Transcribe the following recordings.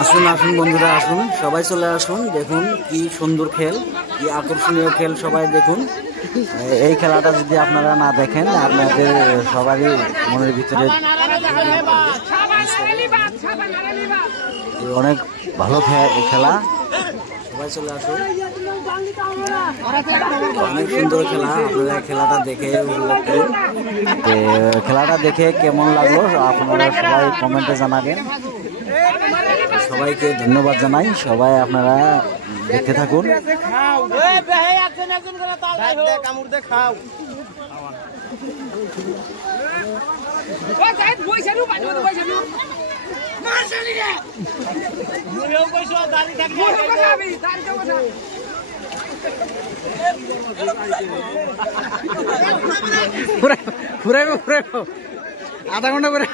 আসুন আসুন বন্ধুরা আসুন, সবাই চলে আসুন। দেখুন কি সুন্দর খেল, কি আকর্ষণীয় খেল, সবাই দেখুন। এই খেলাটা যদি আপনারা না দেখেন আপনাদের সবারই মনের ভিতরে অনেক ভালো খেলা। সবাই চলে আসুন, অনেক সুন্দর খেলা। আপনারা খেলাটা দেখে উপভোগ করুন। খেলাটা দেখে কেমন লাগলো আপনারা সবাই কমেন্টে জানাবেন। সবাইকে ধন্যবাদ জানাই। সবাই আপনারা দেখতে থাকুন। আধা ঘন্টা করে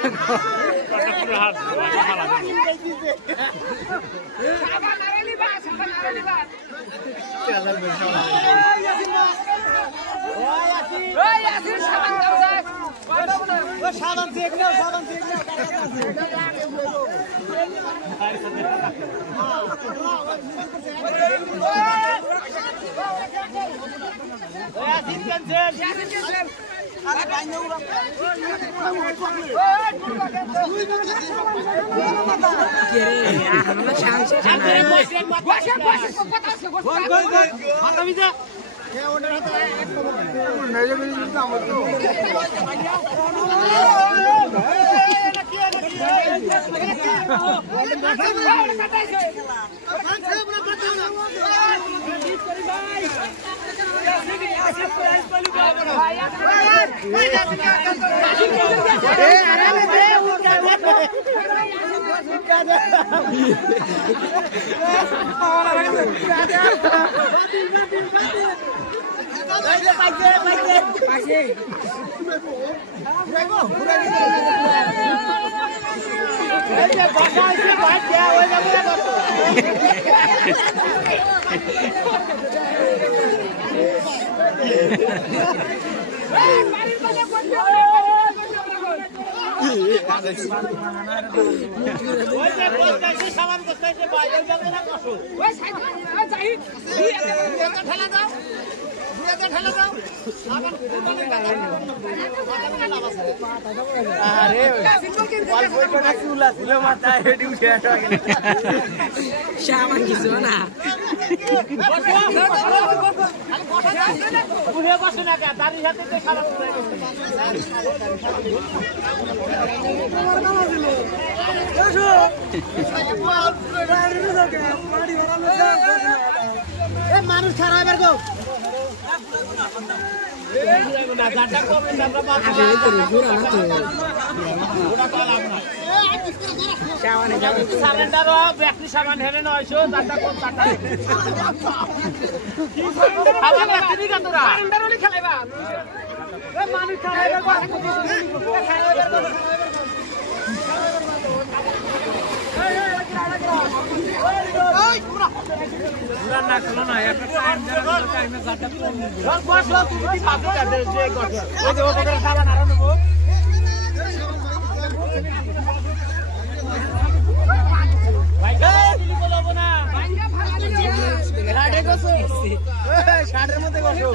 মানুষ খারাপ সামান হেরে নয়শো খেলাইবা মানুষ ষাটের মধ্যে বসো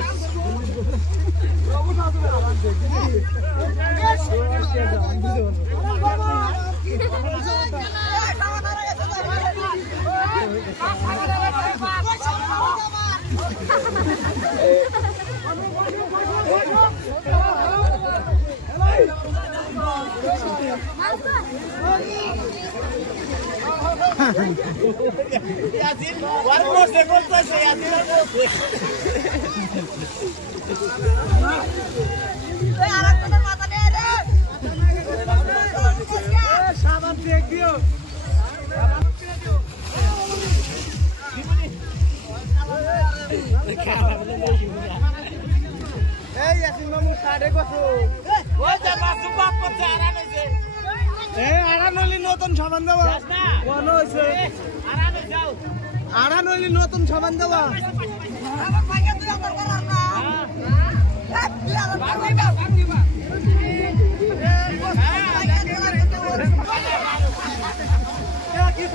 নতুন সাবান দেওয়া আড়া নইলে নতুন সাবান দেওয়া কি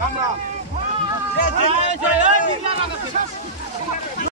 আমরা